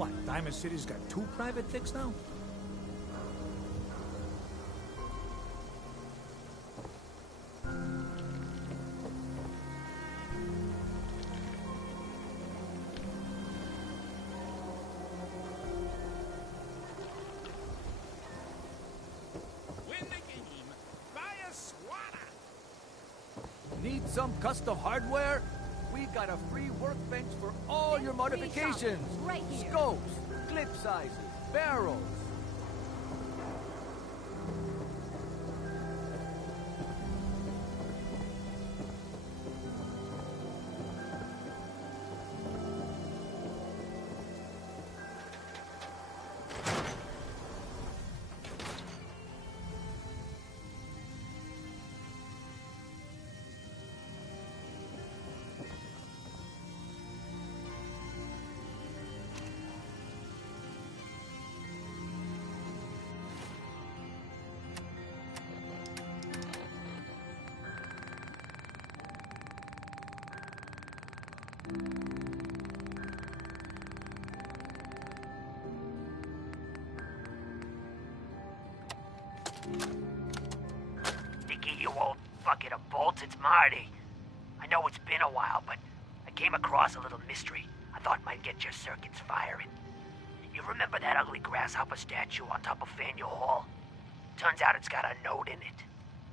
What, Diamond City's got 2 private dicks now? Win the game. Buy a swatter. Need some custom hardware? We got a free workbench for all your modifications. Right here. Scopes, clip sizes, barrels. Dickie, you old bucket of bolts, it's Marty. I know it's been a while, but I came across a little mystery I thought might get your circuits firing. You remember that ugly grasshopper statue on top of Faneuil Hall? Turns out it's got a note in it.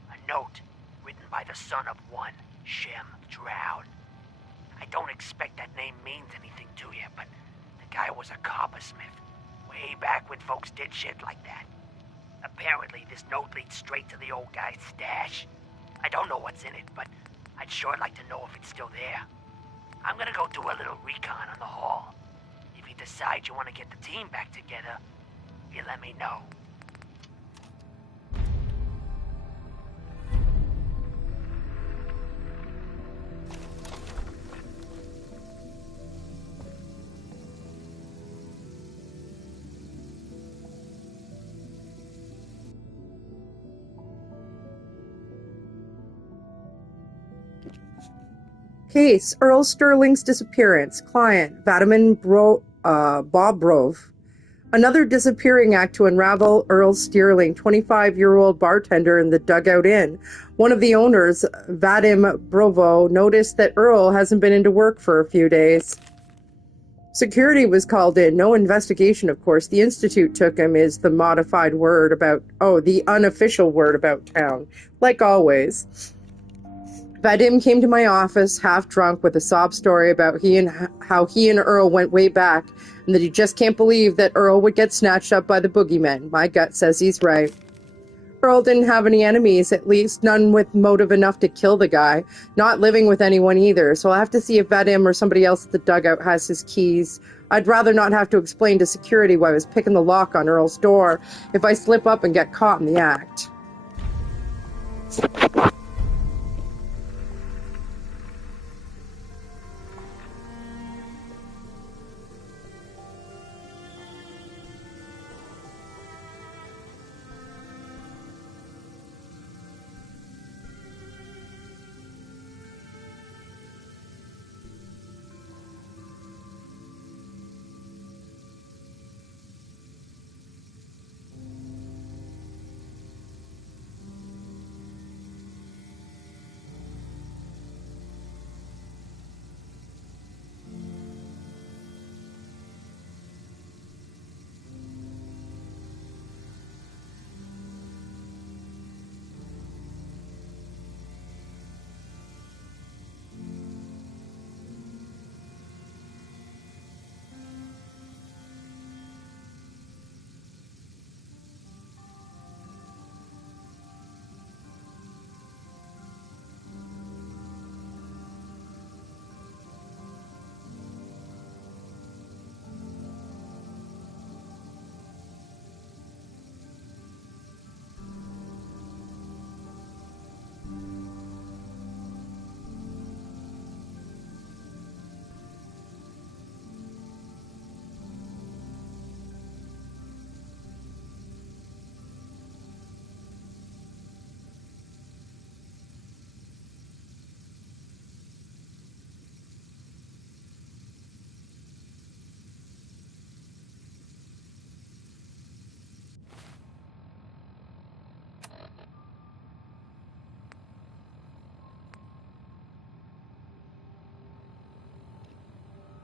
A note written by the son of one Shem Droud. I don't expect that name means anything to you, but the guy was a coppersmith. Way back when folks did shit like that. Apparently, this note leads straight to the old guy's stash. I don't know what's in it, but I'd sure like to know if it's still there. I'm gonna go do a little recon on the hall. If you decide you want to get the team back together, you let me know. Case: Earl Sterling's disappearance. Client: Bob Brove. Another disappearing act to unravel Earl Sterling, 25-year-old bartender in the Dugout Inn. One of the owners, Vadim Brovo, noticed that Earl hasn't been into work for a few days. Security was called in. No investigation, of course. The Institute took him is the modified word about... the unofficial word about town. Like always. Vadim came to my office, half drunk, with a sob story about how he and Earl went way back, and that he just can't believe that Earl would get snatched up by the boogeymen. My gut says he's right. Earl didn't have any enemies, at least none with motive enough to kill the guy. Not living with anyone either, so I'll have to see if Vadim or somebody else at the dugout has his keys. I'd rather not have to explain to security why I was picking the lock on Earl's door if I slip up and get caught in the act.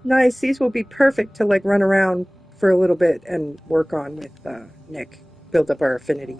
Nice. These will be perfect to like run around for a little bit and work on with Nick. Build up our affinity.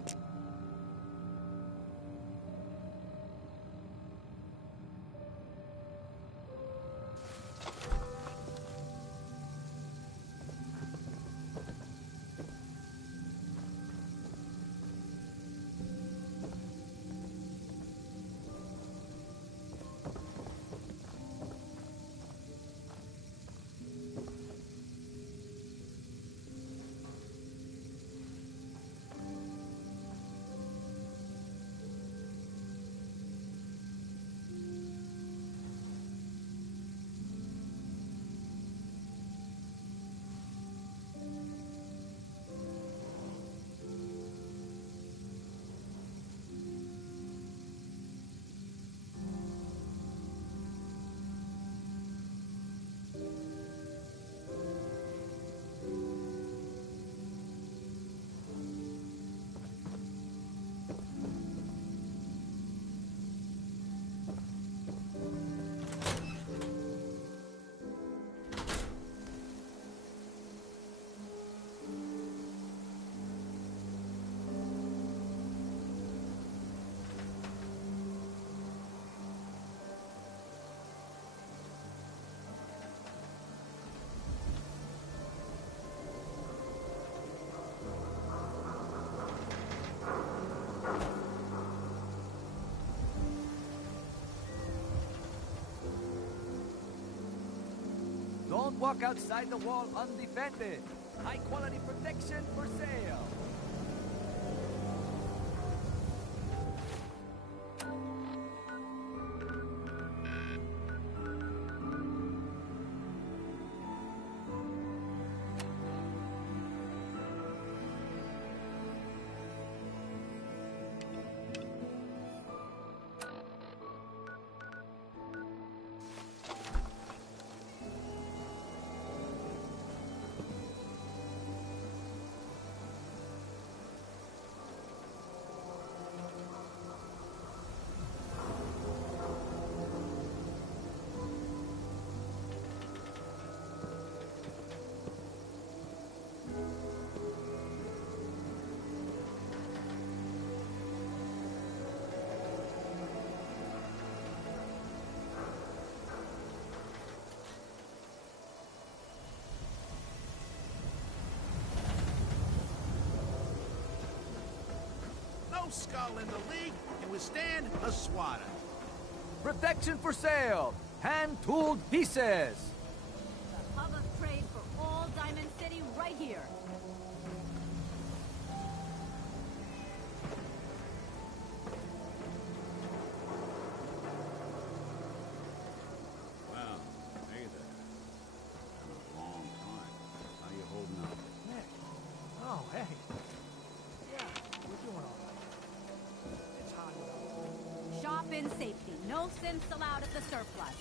Don't walk outside the wall undefended. High quality protection for sale. No skull in the league can withstand a swatter. Protection for sale. Hand-tooled pieces. The hub of trade for all Diamond City right here. Well, hey there. Been a long time. How you holding up? Nick. Oh, hey. Yeah, we're doing all right. It's hot enough. Shop in safety. No synths allowed at the surplus.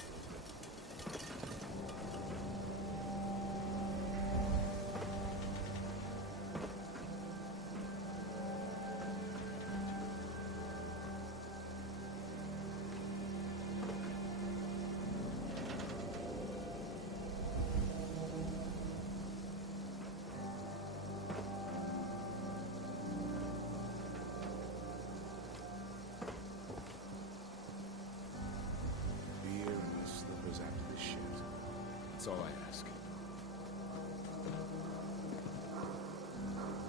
Beer and the slippers after the shit. That's all I ask.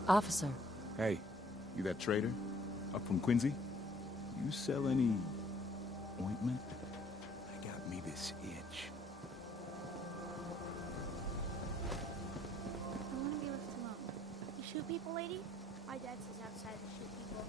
Officer, Hey, you that trader? Up from Quincy? You sell any ointment? I got me this itch. I want to be left alone. You shoot people, lady? My dad says outside to shoot people.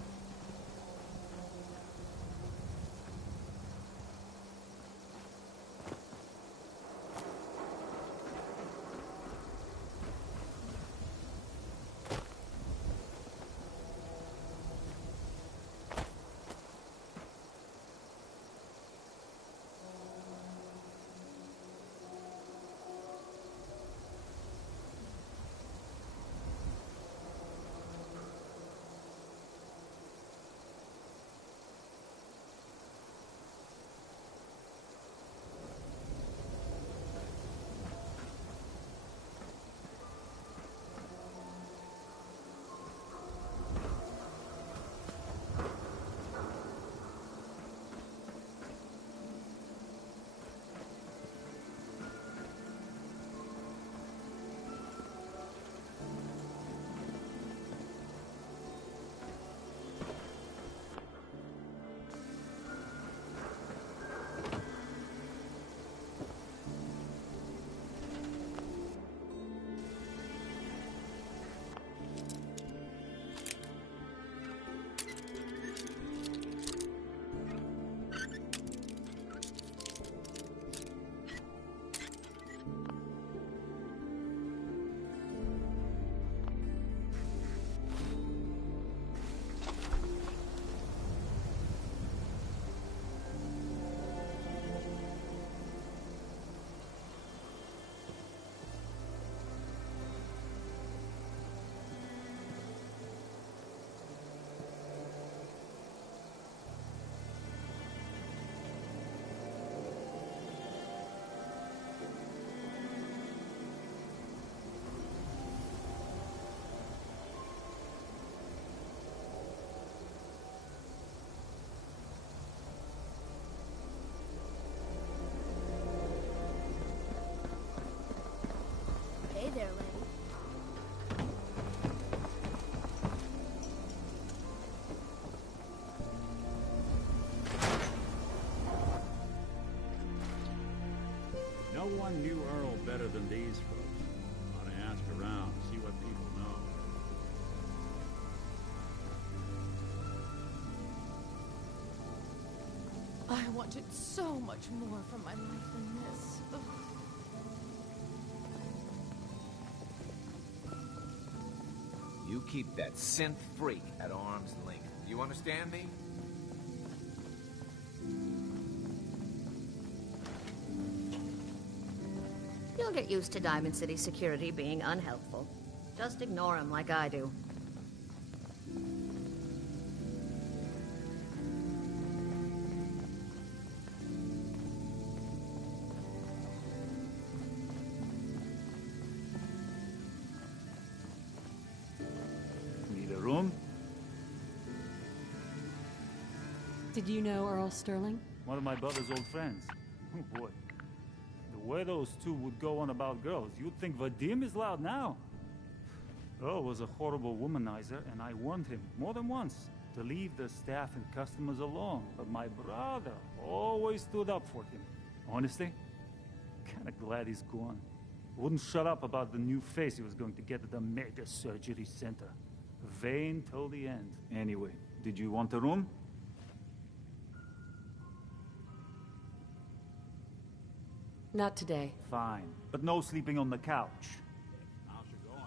one knew Earl better than these folks. Ought to ask around, see what people know. I wanted so much more from my life than this. Ugh. You keep that synth freak at arm's length. Do you understand me? You'll get used to Diamond City security being unhelpful. Just ignore them like I do. Need a room? Did you know Earl Sterling? One of my brother's old friends. Oh boy. The way those two would go on about girls, you'd think Vadim is loud now. Earl was a horrible womanizer, and I warned him more than once to leave the staff and customers alone. But my brother always stood up for him. Honestly, kinda glad he's gone. Wouldn't shut up about the new face he was going to get at the mega surgery center. Vain till the end. Anyway, did you want a room? Not today. Fine. But no sleeping on the couch. How's it going?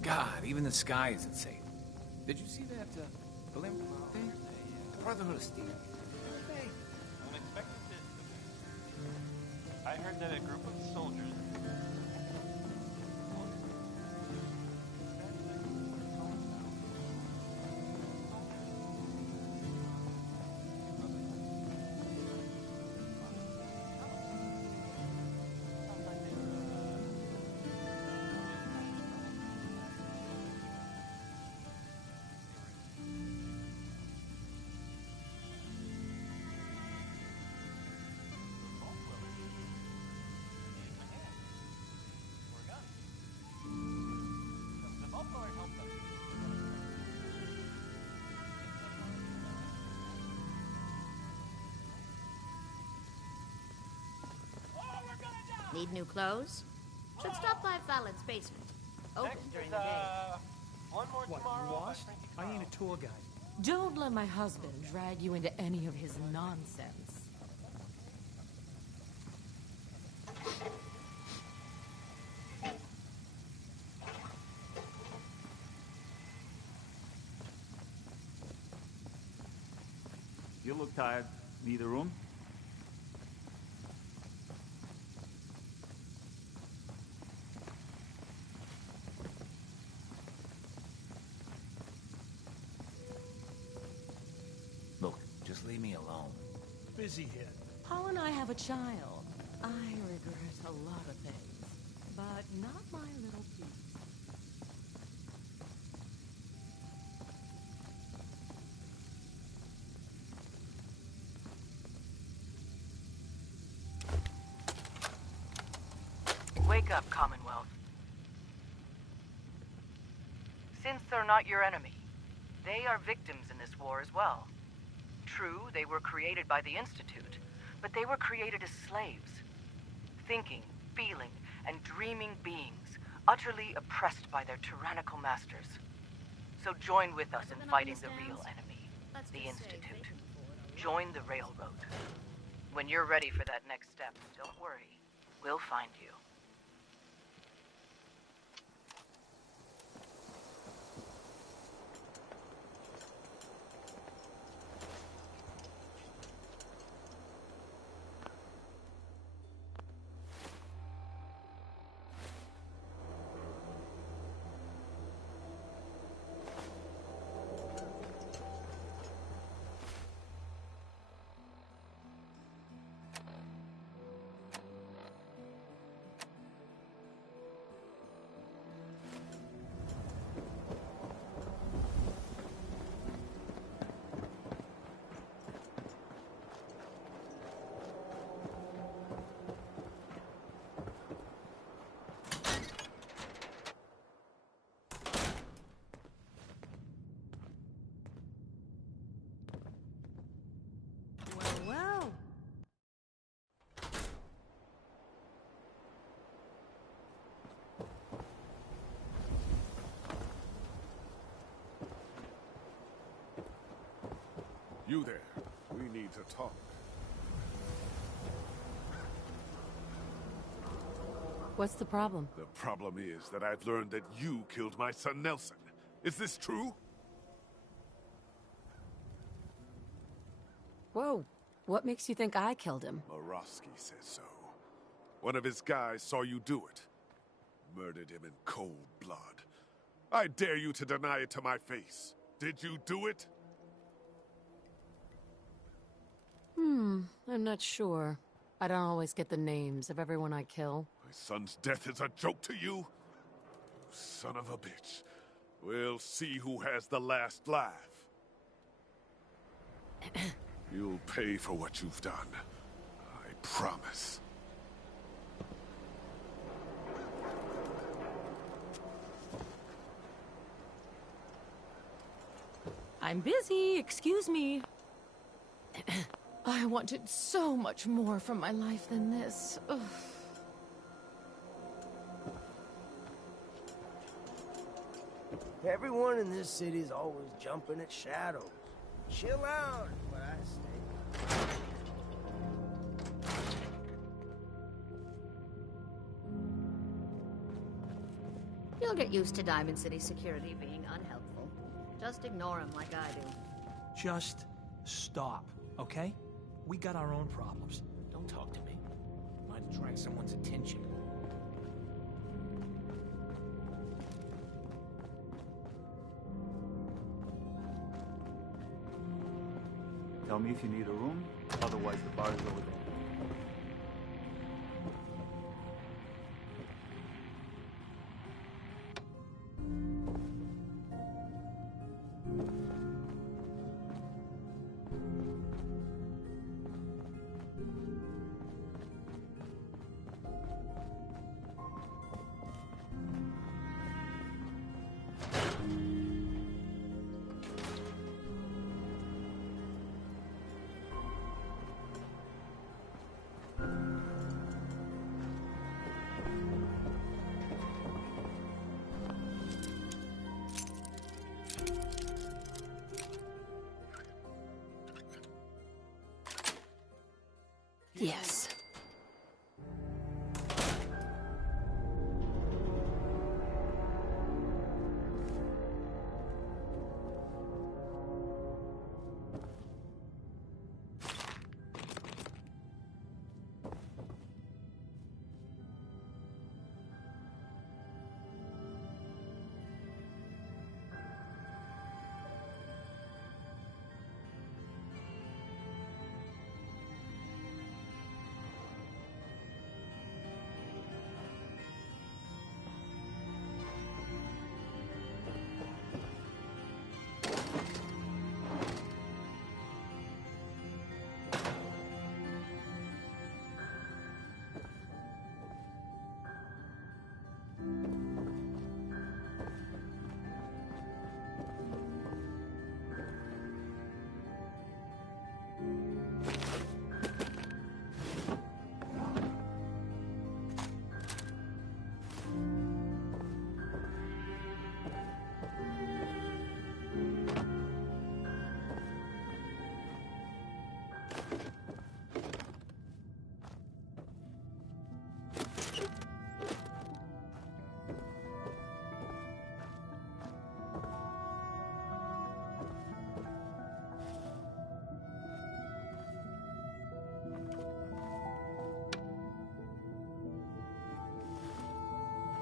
God, even the sky isn't safe. Did you see that blimp thing? Brotherhood of Steel. Hey. Unexpected visit. I heard that a group of soldiers. Need new clothes? Should stop by Fallon's basement. Open during the day. One more tomorrow. Lost? I ain't a tour guide. Don't let my husband drag you into any of his nonsense. You look tired. Need a room? Look, just leave me alone. Busy here. Paul and I have a child. I regret a lot of things, but not my little piece. Wake up, Commonwealth. Since they're not your enemy, they are victims in this war as well. True, they were created by the Institute, but they were created as slaves. Thinking, feeling, and dreaming beings, utterly oppressed by their tyrannical masters. So join with us in fighting the real enemy, the Institute. Join the Railroad. When you're ready for that next step, don't worry. We'll find you. You there. We need to talk. What's the problem? The problem is that I've learned that you killed my son Nelson. Is this true? Whoa. What makes you think I killed him? Morosky says so. One of his guys saw you do it. Murdered him in cold blood. I dare you to deny it to my face. Did you do it? I'm not sure. I don't always get the names of everyone I kill. My son's death is a joke to you? You son of a bitch. We'll see who has the last laugh. You'll pay for what you've done. I promise. I'm busy, excuse me. I wanted so much more from my life than this. Ugh. Everyone in this city is always jumping at shadows. Chill out, is what I say. You'll get used to Diamond City security being unhelpful. Just ignore them like I do. Just stop, okay? We got our own problems. Don't talk to me. Might attract someone's attention. Tell me if you need a room, otherwise the bar is over there. Yes.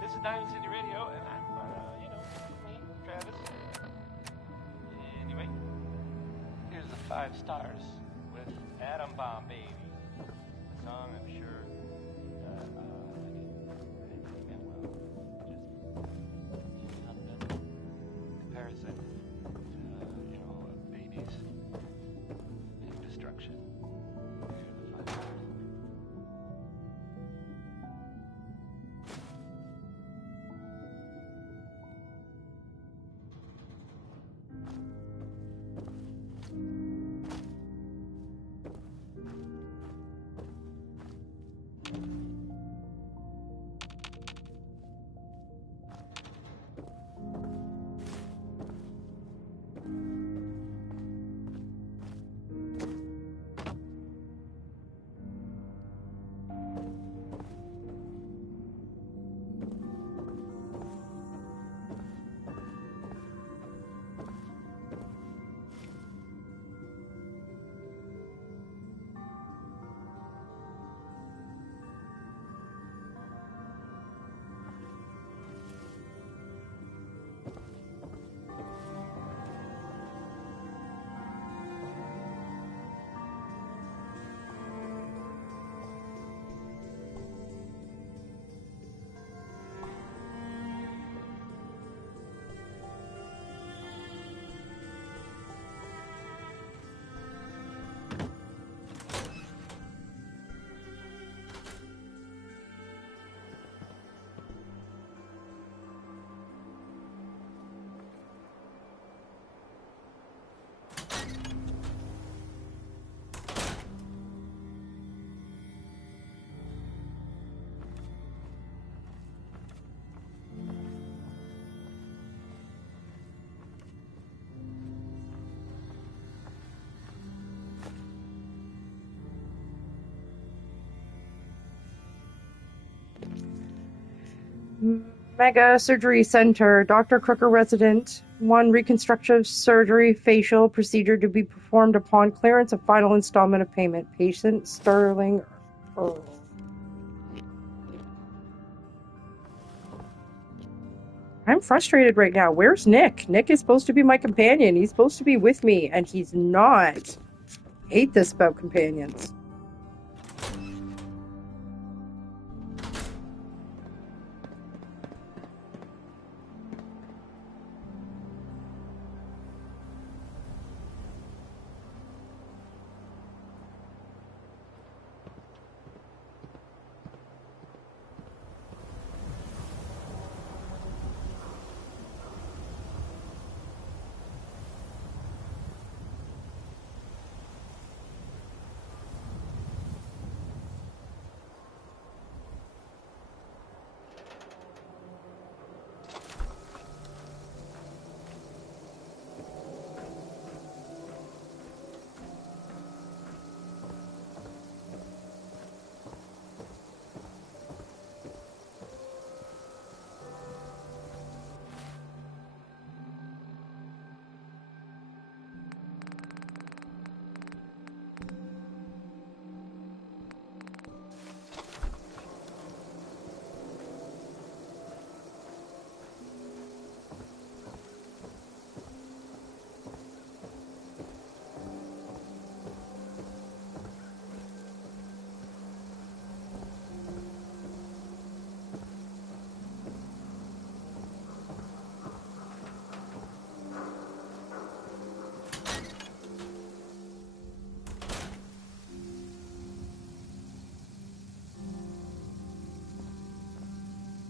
This is Diamond City Radio, and I'm, me, Travis. Anyway, here's the 5 stars with Atom Bomb Baby. A song I'm sure comparison to, babies and destruction. Here's the 5 stars. Mega Surgery Center, Dr. Crooker resident. 1 reconstructive surgery facial procedure to be performed upon clearance of final installment of payment. Patient Sterling Earl. I'm frustrated right now. Where's Nick? Nick is supposed to be my companion. He's supposed to be with me, and he's not. Hate this about companions.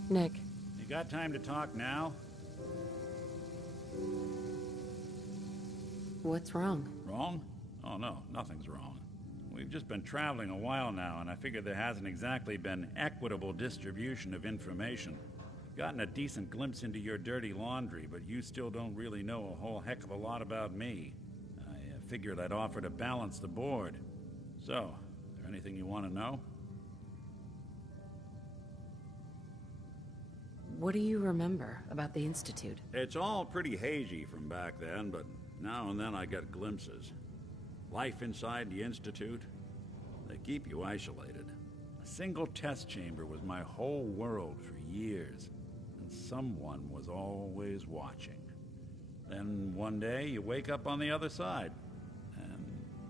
Nick. You got time to talk now? What's wrong? Wrong? Oh, no, nothing's wrong. We've just been traveling a while now, and I figure there hasn't exactly been equitable distribution of information. Gotten a decent glimpse into your dirty laundry, but you still don't really know a whole heck of a lot about me. I figured I'd offer to balance the board. So, is there anything you want to know? What do you remember about the Institute? It's all pretty hazy from back then, but now and then I get glimpses. Life inside the Institute, they keep you isolated. A single test chamber was my whole world for years, and someone was always watching. Then one day you wake up on the other side, and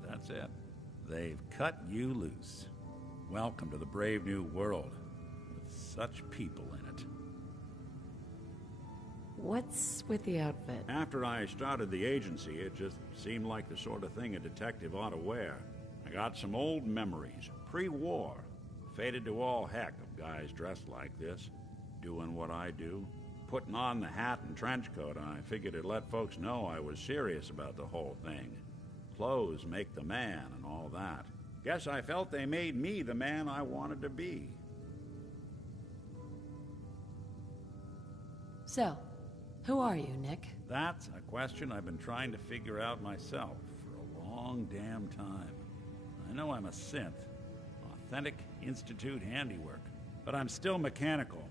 that's it. They've cut you loose. Welcome to the brave new world, with such people in it. What's with the outfit? After I started the agency, it just seemed like the sort of thing a detective ought to wear. I got some old memories, pre-war. Faded to all heck of guys dressed like this, doing what I do. Putting on the hat and trench coat, I figured it'd let folks know I was serious about the whole thing. Clothes make the man and all that. Guess I felt they made me the man I wanted to be. So, who are you, Nick? That's a question I've been trying to figure out myself for a long damn time. I know I'm a synth, authentic Institute handiwork, but I'm still mechanical,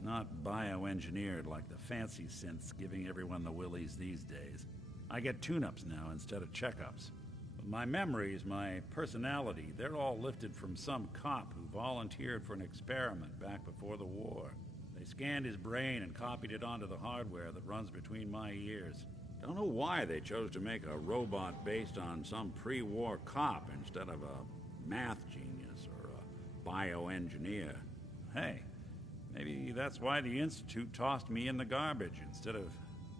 not bioengineered like the fancy synths giving everyone the willies these days. I get tune-ups now instead of checkups. But my memories, my personality, they're all lifted from some cop who volunteered for an experiment back before the war. They scanned his brain and copied it onto the hardware that runs between my ears. Don't know why they chose to make a robot based on some pre-war cop instead of a math genius or a bioengineer. Hey, maybe that's why the Institute tossed me in the garbage instead of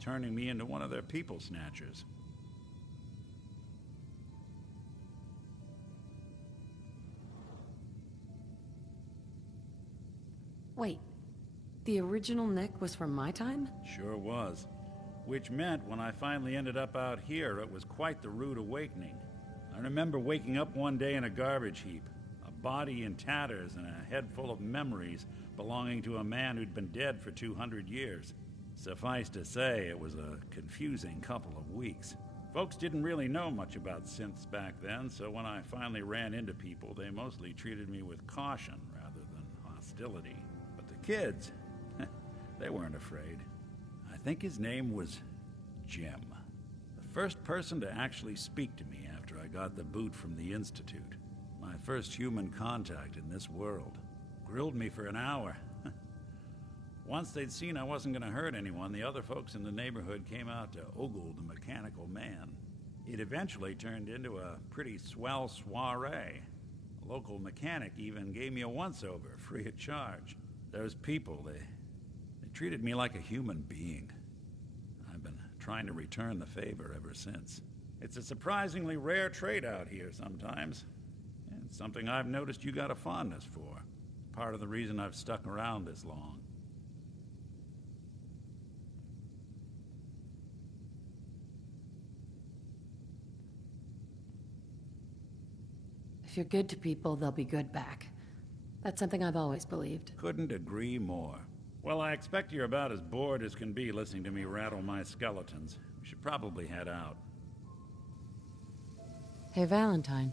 turning me into one of their people snatchers. Wait. The original Nick was from my time? Sure was. Which meant when I finally ended up out here, it was quite the rude awakening. I remember waking up one day in a garbage heap, a body in tatters and a head full of memories belonging to a man who'd been dead for 200 years. Suffice to say, it was a confusing couple of weeks. Folks didn't really know much about synths back then, so when I finally ran into people, they mostly treated me with caution rather than hostility. But the kids... They weren't afraid. I think his name was Jim. The first person to actually speak to me after I got the boot from the Institute. My first human contact in this world. Grilled me for an hour. Once they'd seen I wasn't gonna hurt anyone, the other folks in the neighborhood came out to ogle the mechanical man. It eventually turned into a pretty swell soiree. A local mechanic even gave me a once-over, free of charge. Those people, they treated me like a human being. I've been trying to return the favor ever since. It's a surprisingly rare trait out here sometimes. And it's something I've noticed you got a fondness for. Part of the reason I've stuck around this long. If you're good to people, they'll be good back. That's something I've always believed. Couldn't agree more. Well, I expect you're about as bored as can be listening to me rattle my skeletons. We should probably head out. Hey, Valentine.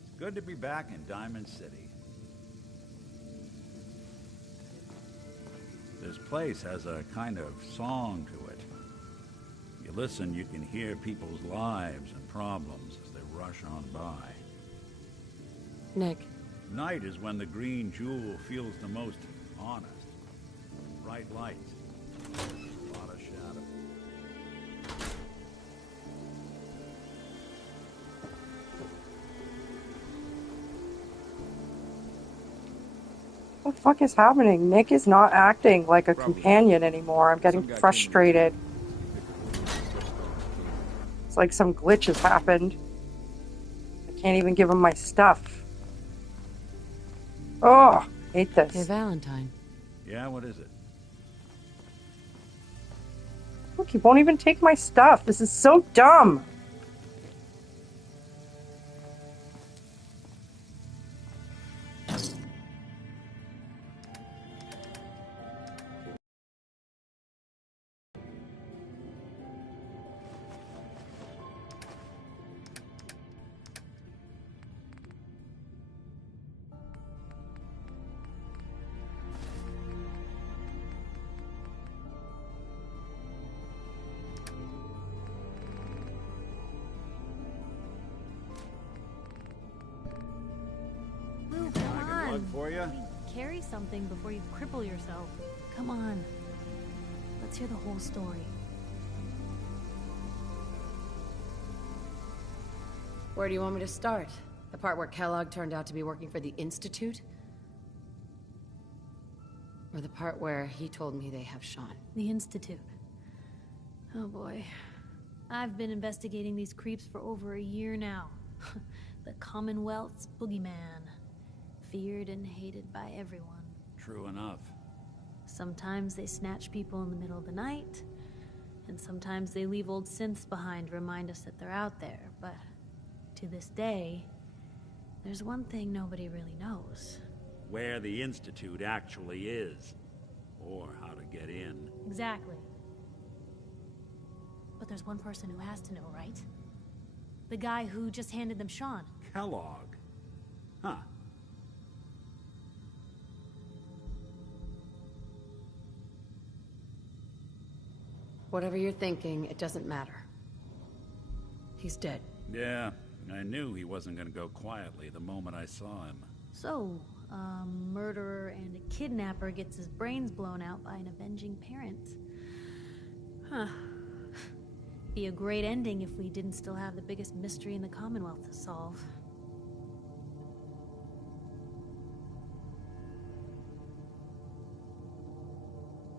It's good to be back in Diamond City. This place has a kind of song to it. You listen, you can hear people's lives and problems as they rush on by. Nick. Night is when the green jewel feels the most honest. Bright lights. A lot of shadow. What the fuck is happening? Nick is not acting like a companion anymore. I'm getting frustrated. It's like some glitch has happened. I can't even give him my stuff. Oh, hate this. Hey, Valentine. Yeah, what is it? Look, he won't even take my stuff. This is so dumb. For you? Carry something before you cripple yourself. Come on. Let's hear the whole story. Where do you want me to start? The part where Kellogg turned out to be working for the Institute? Or the part where he told me they have Sean? The Institute. Oh boy. I've been investigating these creeps for over a year now. The Commonwealth's boogeyman. Feared and hated by everyone. True enough. Sometimes they snatch people in the middle of the night, and sometimes they leave old synths behind to remind us that they're out there, but to this day, there's one thing nobody really knows. Where the Institute actually is. Or how to get in. Exactly. But there's one person who has to know, right? The guy who just handed them Sean. Kellogg. Huh. Whatever you're thinking, it doesn't matter. He's dead. Yeah, I knew he wasn't gonna go quietly the moment I saw him. So, a murderer and a kidnapper gets his brains blown out by an avenging parent. Huh. Be a great ending if we didn't still have the biggest mystery in the Commonwealth to solve.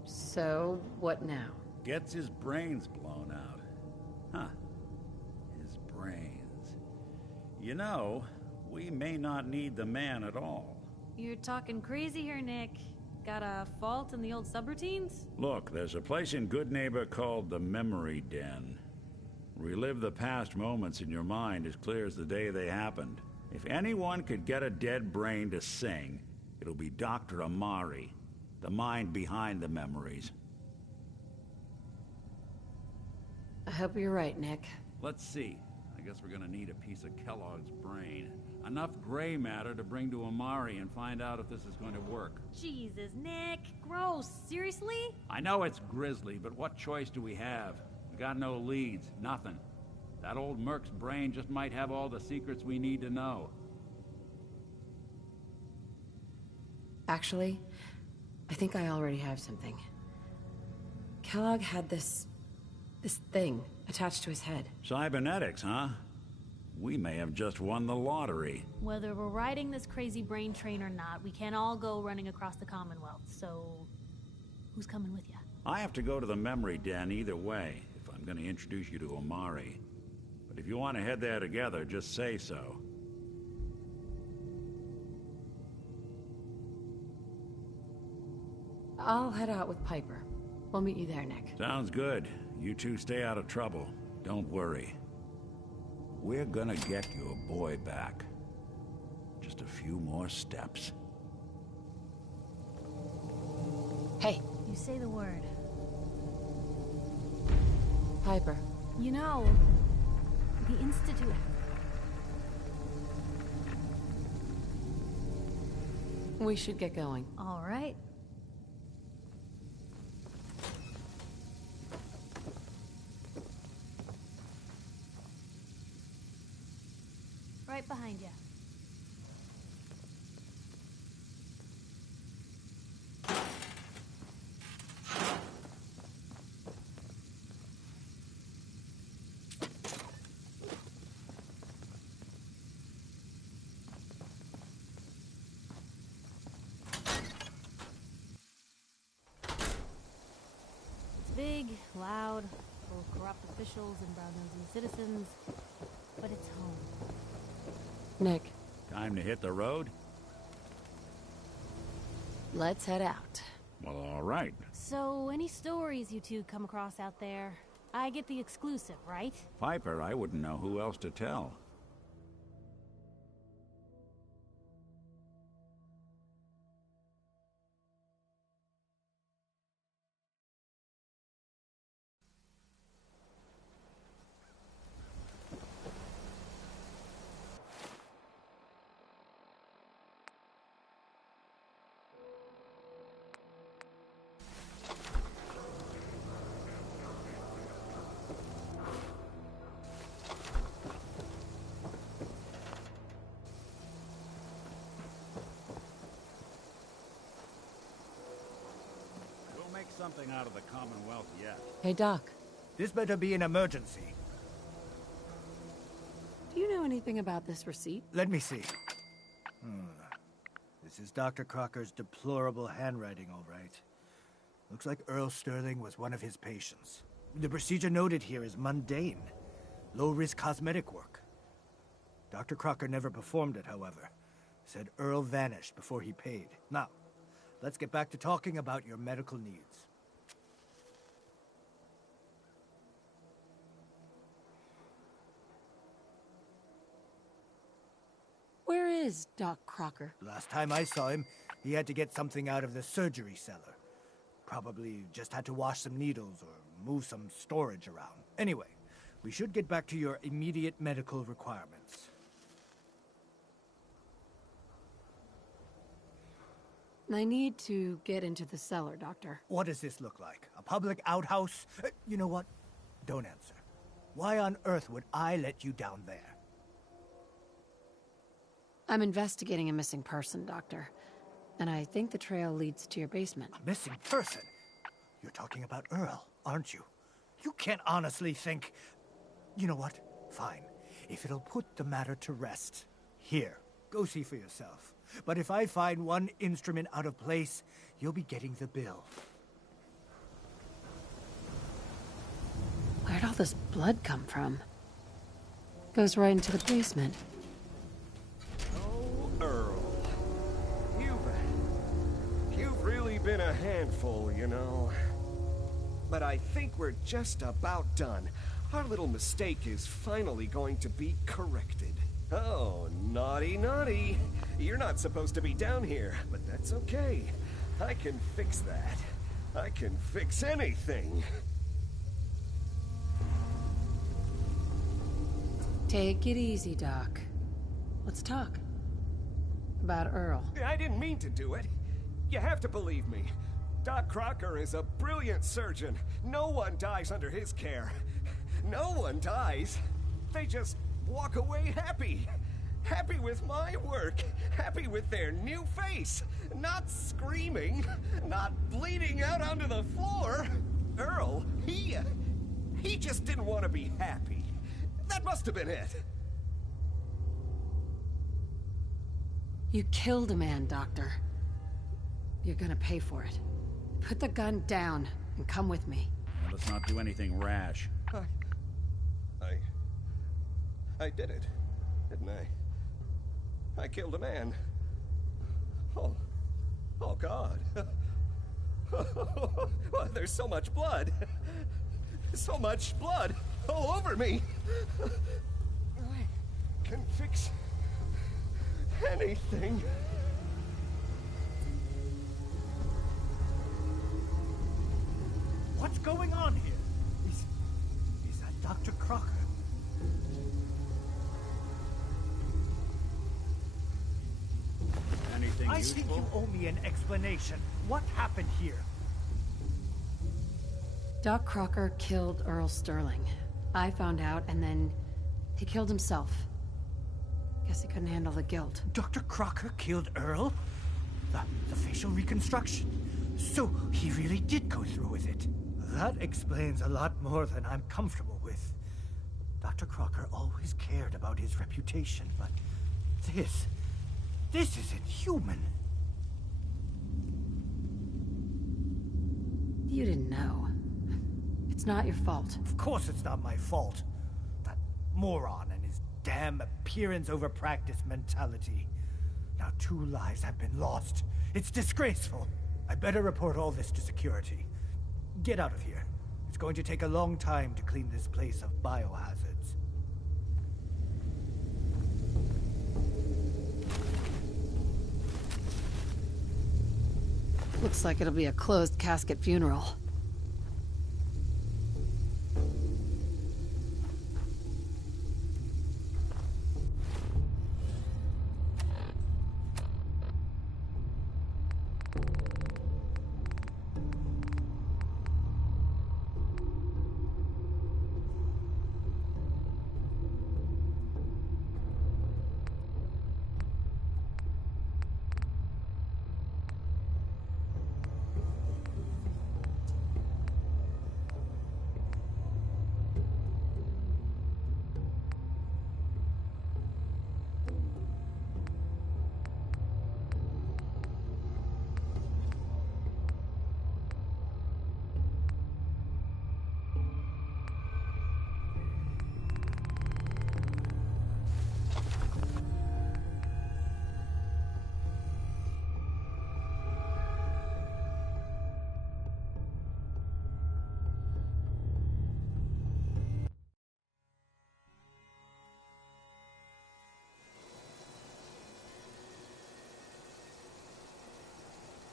So, what now? Gets his brains blown out. Huh. His brains. You know, we may not need the man at all. You're talking crazy here, Nick. Got a fault in the old subroutines? Look, there's a place in Goodneighbor called the Memory Den. Relive the past moments in your mind as clear as the day they happened. If anyone could get a dead brain to sing, it'll be Dr. Amari, the mind behind the memories. I hope you're right, Nick. Let's see. I guess we're gonna need a piece of Kellogg's brain. Enough gray matter to bring to Amari and find out if this is going to work. Jesus, Nick. Gross. Seriously? I know it's grisly, but what choice do we have? We got no leads, nothing. That old Merc's brain just might have all the secrets we need to know. Actually, I think I already have something. Kellogg had this thing attached to his head. Cybernetics, huh? We may have just won the lottery. Whether we're riding this crazy brain train or not, we can't all go running across the Commonwealth, so... who's coming with you? I have to go to the memory den either way, if I'm gonna introduce you to Amari. But if you want to head there together, just say so. I'll head out with Piper. We'll meet you there, Nick. Sounds good. You two stay out of trouble. Don't worry. We're gonna get your boy back. Just a few more steps. Hey. You say the word. Piper. You know, the Institute... We should get going. All right. Right behind you. It's big, loud, full of corrupt officials and brown-nosing citizens, but it's home. Nick. Time to hit the road? Let's head out. Well, all right. So, any stories you two come across out there? I get the exclusive, right? Piper, I wouldn't know who else to tell. Something out of the Commonwealth yet. Hey, Doc. This better be an emergency. Do you know anything about this receipt? Let me see. This is Dr. Crocker's deplorable handwriting, all right. Looks like Earl Sterling was one of his patients. The procedure noted here is mundane. Low-risk cosmetic work. Dr. Crocker never performed it, however. Said Earl vanished before he paid. Now, let's get back to talking about your medical needs. Where is Doc Crocker? Last time I saw him, he had to get something out of the surgery cellar. Probably just had to wash some needles or move some storage around. Anyway, we should get back to your immediate medical requirements. I need to get into the cellar, Doctor. What does this look like? A public outhouse? You know what? Don't answer. Why on earth would I let you down there? I'm investigating a missing person, Doctor. And I think the trail leads to your basement. A missing person? You're talking about Earl, aren't you? You can't honestly think... You know what? Fine. If it'll put the matter to rest. Here, go see for yourself. But if I find one instrument out of place, you'll be getting the bill. Where'd all this blood come from? Goes right into the basement. Oh, Earl. You've really been a handful, you know. But I think we're just about done. Our little mistake is finally going to be corrected. Oh, naughty, naughty. You're not supposed to be down here, but that's okay. I can fix that. I can fix anything. Take it easy, Doc. Let's talk. About Earl. I didn't mean to do it. You have to believe me. Doc Crocker is a brilliant surgeon. No one dies under his care. No one dies. They just walk away happy. Happy with my work. Happy with their new face. Not screaming. Not bleeding out onto the floor. Earl, he just didn't want to be happy. That must have been it. You killed a man, Doctor. You're gonna pay for it. Put the gun down and come with me. Now, let's not do anything rash. I did it, didn't I? I killed a man. Oh God. Well, there's so much blood. So much blood all over me. I can fix anything. What's going on here? Is that Dr. Crocker? Anything I useful? think you owe me an explanation. What happened here? Doc Crocker killed Earl Sterling. I found out, and then he killed himself. Guess he couldn't handle the guilt. Dr. Crocker killed Earl? The facial reconstruction. So he really did go through with it. That explains a lot more than I'm comfortable with. Dr. Crocker always cared about his reputation, but this isn't human. You didn't know. It's not your fault. Of course it's not my fault. That moron and his damn appearance over practice mentality. Now 2 lives have been lost. It's disgraceful. I better report all this to security. Get out of here. It's going to take a long time to clean this place of biohazards. Looks like it'll be a closed casket funeral.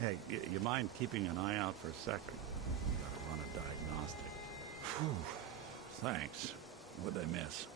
Hey, you mind keeping an eye out for a second? Gotta run a diagnostic. Whew. Thanks. What'd I miss?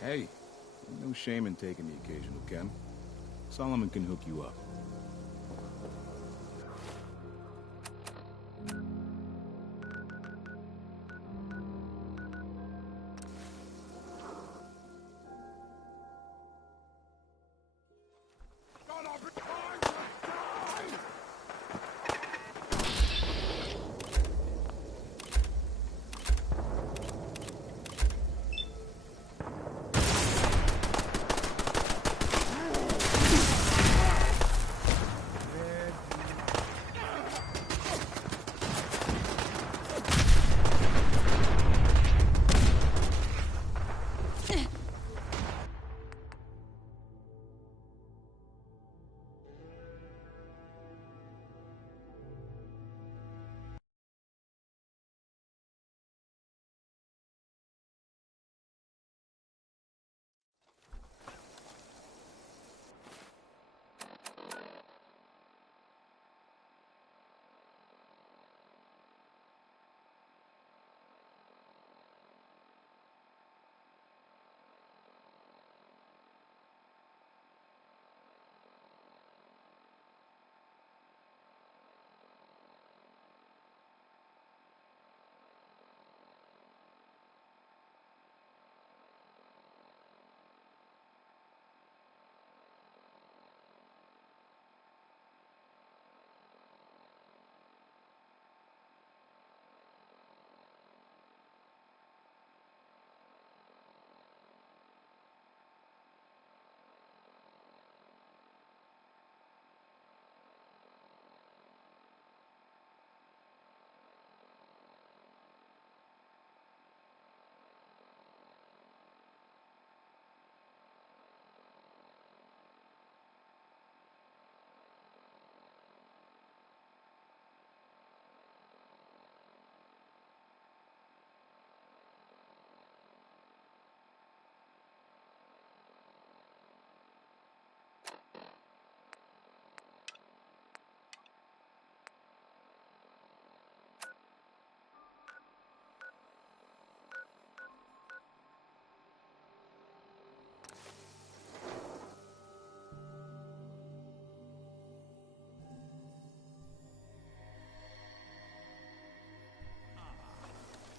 Hey, no shame in taking the occasional chem. Solomon can hook you up.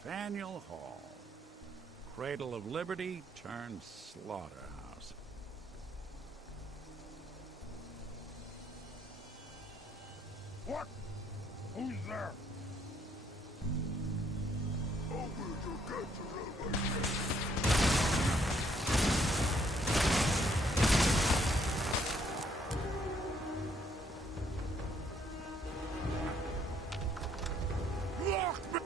Faneuil Hall. Cradle of Liberty turned slaughterhouse. What? Who's there? Oh, you got to run like that. Lock me!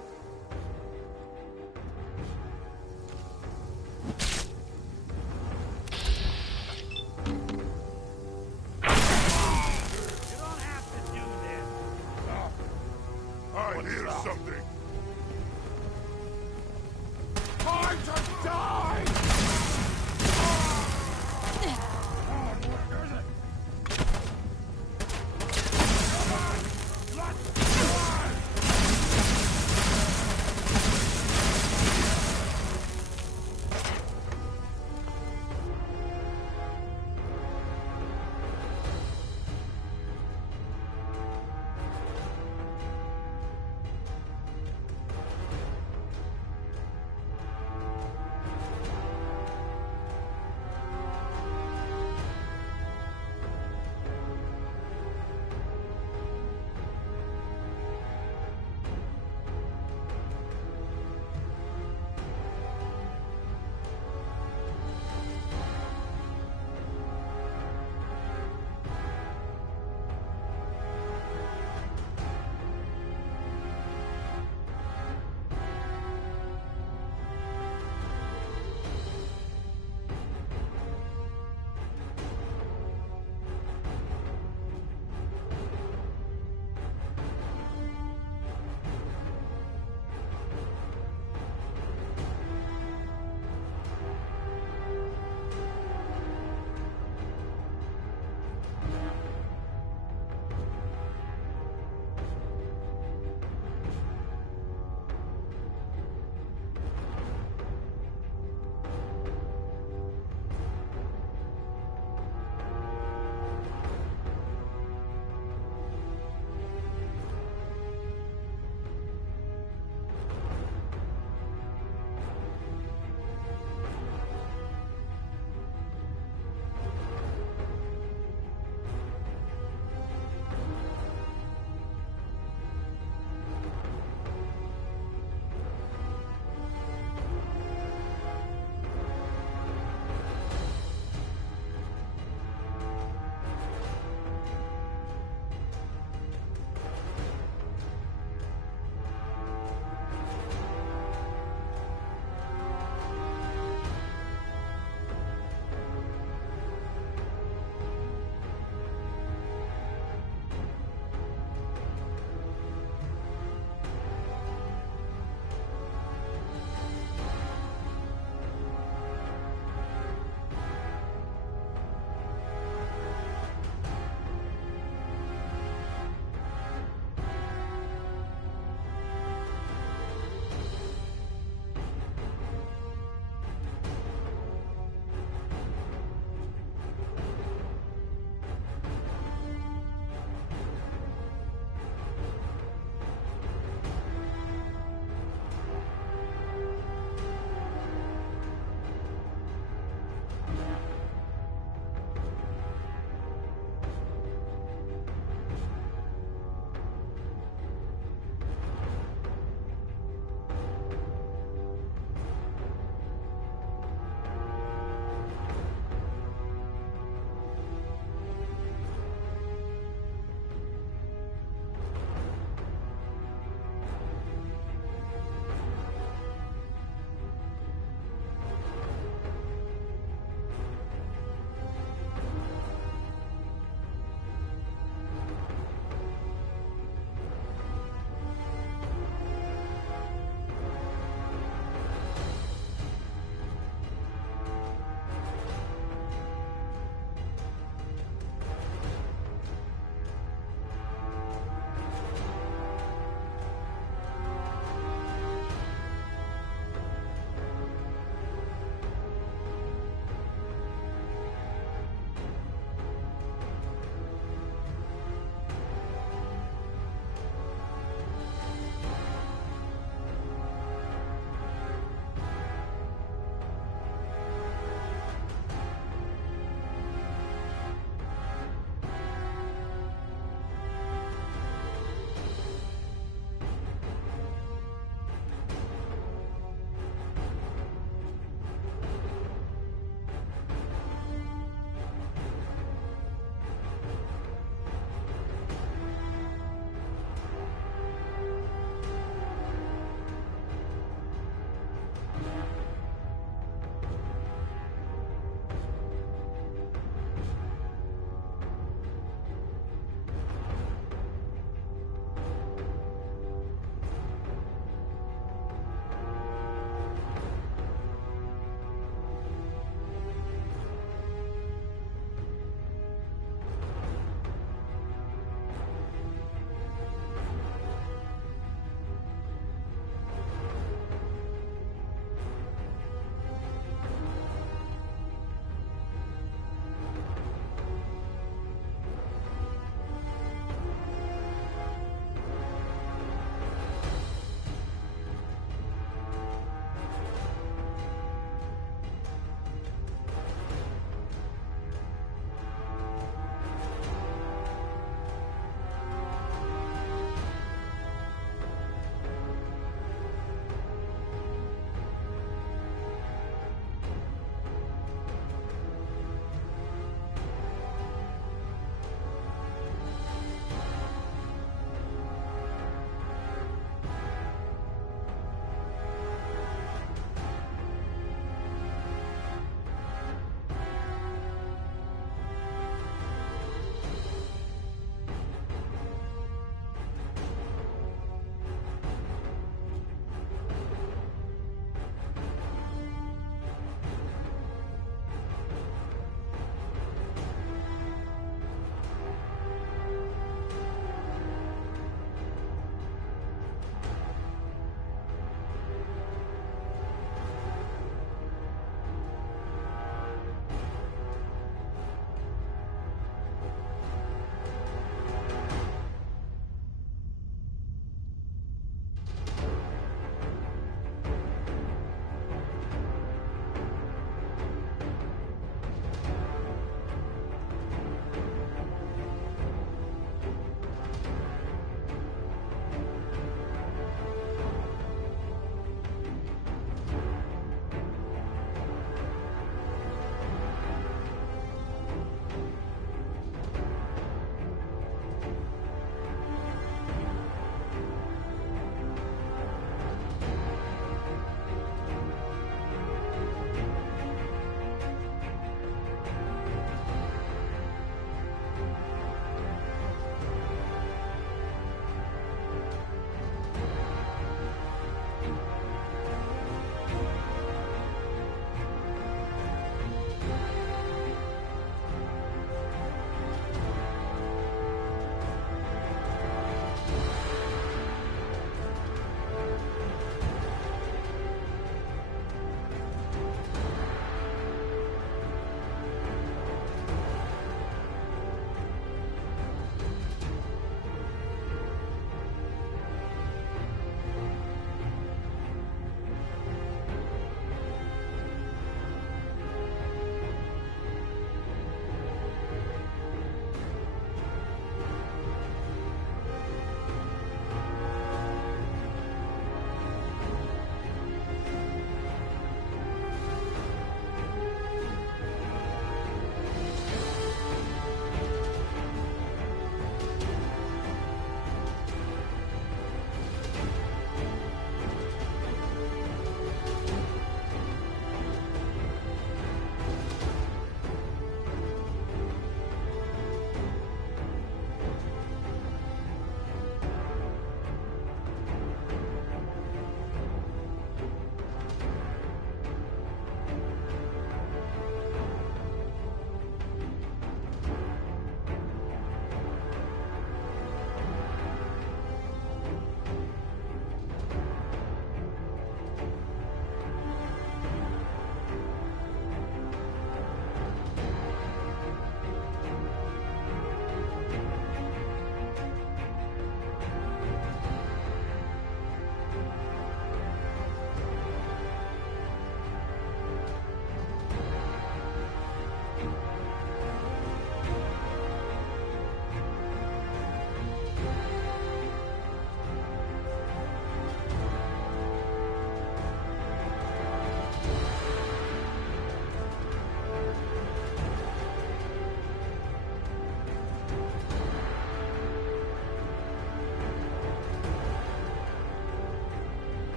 I hear something. Time to die!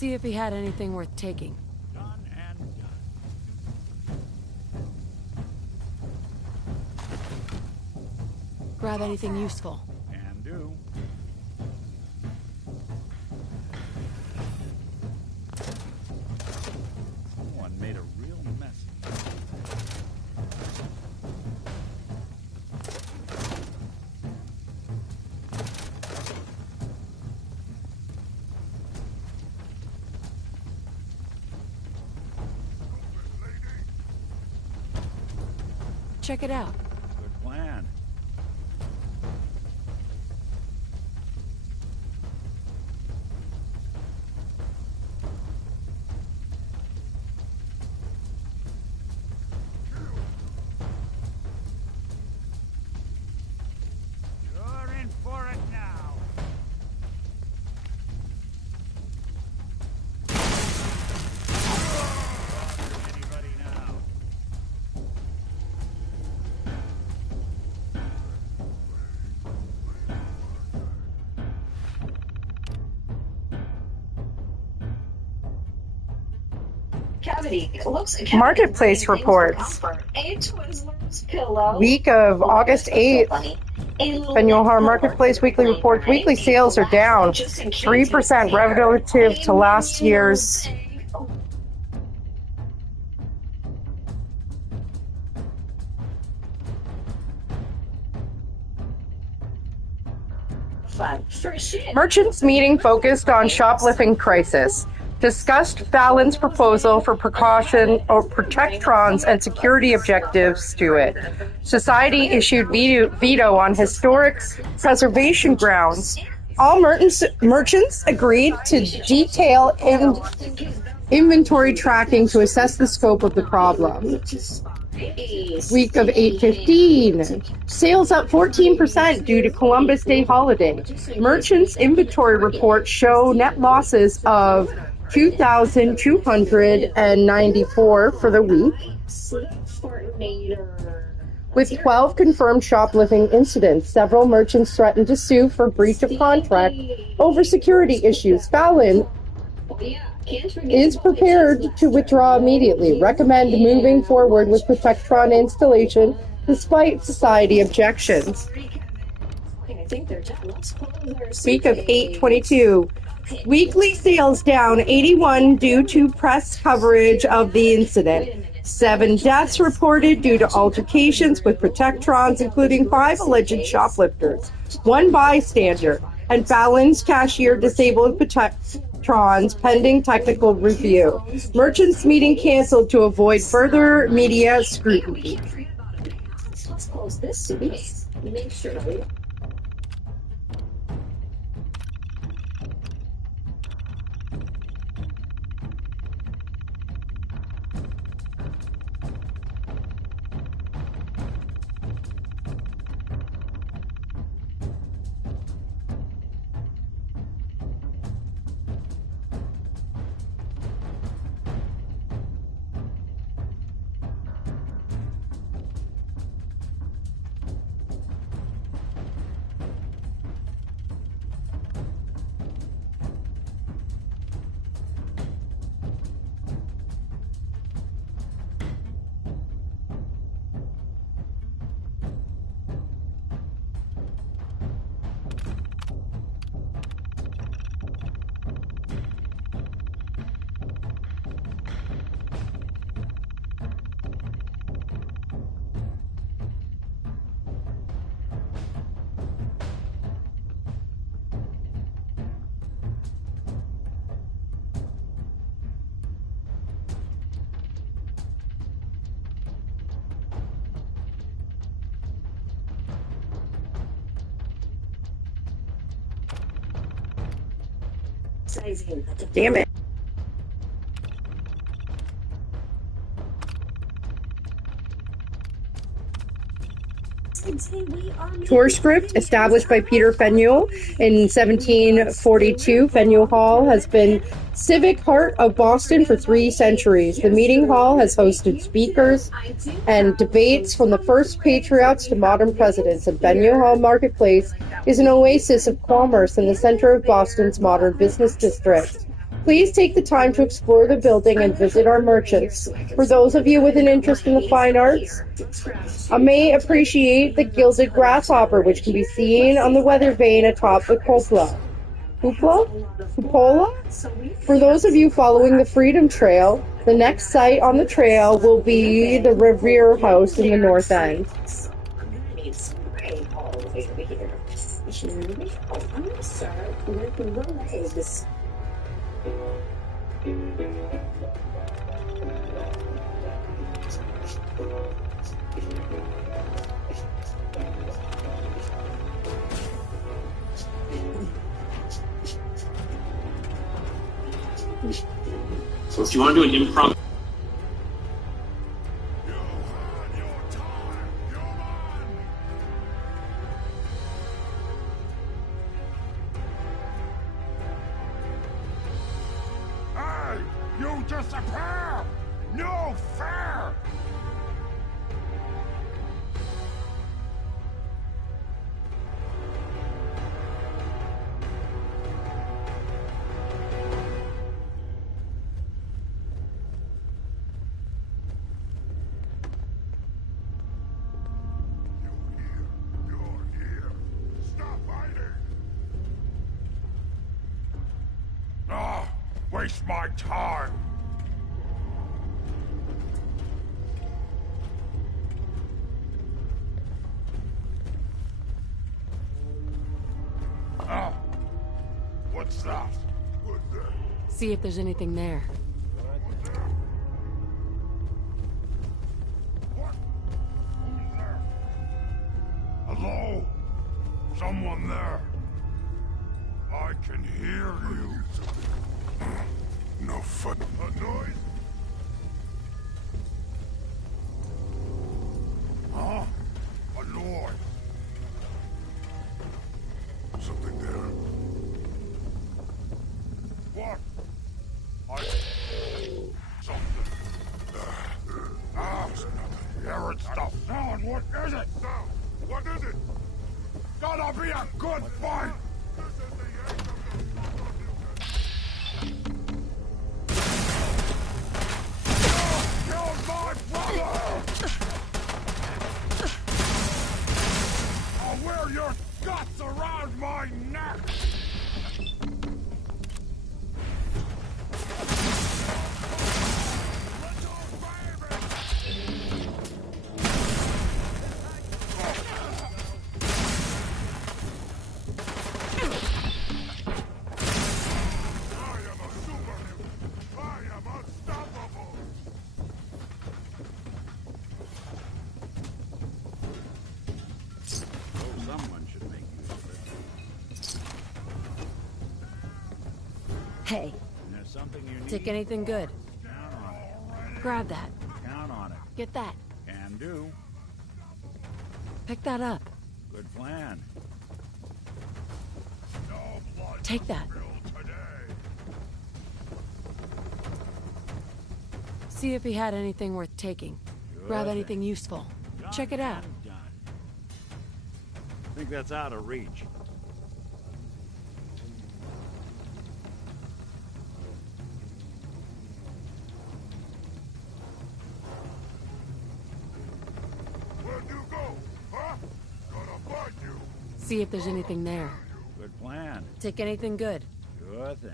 See if he had anything worth taking. Grab anything useful. Can do. Someone made a real mess. Check it out. Good plan. You're in for it now. Anybody now? Marketplace reports. Week of August 8th. Faneuil Hall Marketplace weekly reports. Weekly sales are down 3% relative to last year's. Merchants meeting focused on shoplifting crisis. Discussed Fallon's proposal for precaution or protectrons and security objectives to it. Society issued veto on historic preservation grounds. All merchants agreed to detail inventory tracking to assess the scope of the problem. Week of 8/15. Sales up 14% due to Columbus Day holiday. Merchants' inventory reports show net losses of 2,294 for the week, with 12 confirmed shoplifting incidents. Several merchants threatened to sue for breach of contract over security issues. Fallon is prepared to withdraw immedately. Recommend moving forward with Protectron installation despite society objections. Week of 8/22. Weekly sales down 81 due to press coverage of the incident. 7 deaths reported due to altercations with Protectrons, including 5 alleged shoplifters, 1 bystander, and Fallon's cashier disabled Protectrons pending technical review. Merchants meeting canceled to avoid further media scrutiny. Let's close this suitcase. Make sure to Damn it. Tour script established by Peter Faneuil in 1742. Faneuil Hall has been civic heart of Boston for 3 centuries. The meeting hall has hosted speakers and debates from the first patriots to modern presidents, and Faneuil Hall Marketplace is an oasis of commerce in the center of Boston's modern business district. Please take the time to explore the building and visit our merchants. For those of you with an interest in the fine arts, I may appreciate the gilded grasshopper, which can be seen on the weather vane atop the cupola. Cupola? For those of you following the Freedom Trail, the next site on the trail will be the Revere House in the North End. So if you want to do an improv... Hey! You disappear! No fair! Waste my time! Ah! What's that? See if there's anything there. Hello? Someone there? I can hear you. No fun. A noise? Huh? A noise. Something there. What? Something. It's nothing. Arid stuff. Sound, what is it? Sound, what is it? Gonna be a good fight! I'll wear your guts around my neck! Hey, There's something you need. take anything good. Count on it. Grab that. Count on it. Get that. Can do. Pick that up. Good plan. Take that. See if he had anything worth taking. Grab Good. anything useful. Check it out. Done. I think that's out of reach. Where'd you go? Huh? Gonna find you. See if there's anything there. Good plan. Take anything good. Sure thing.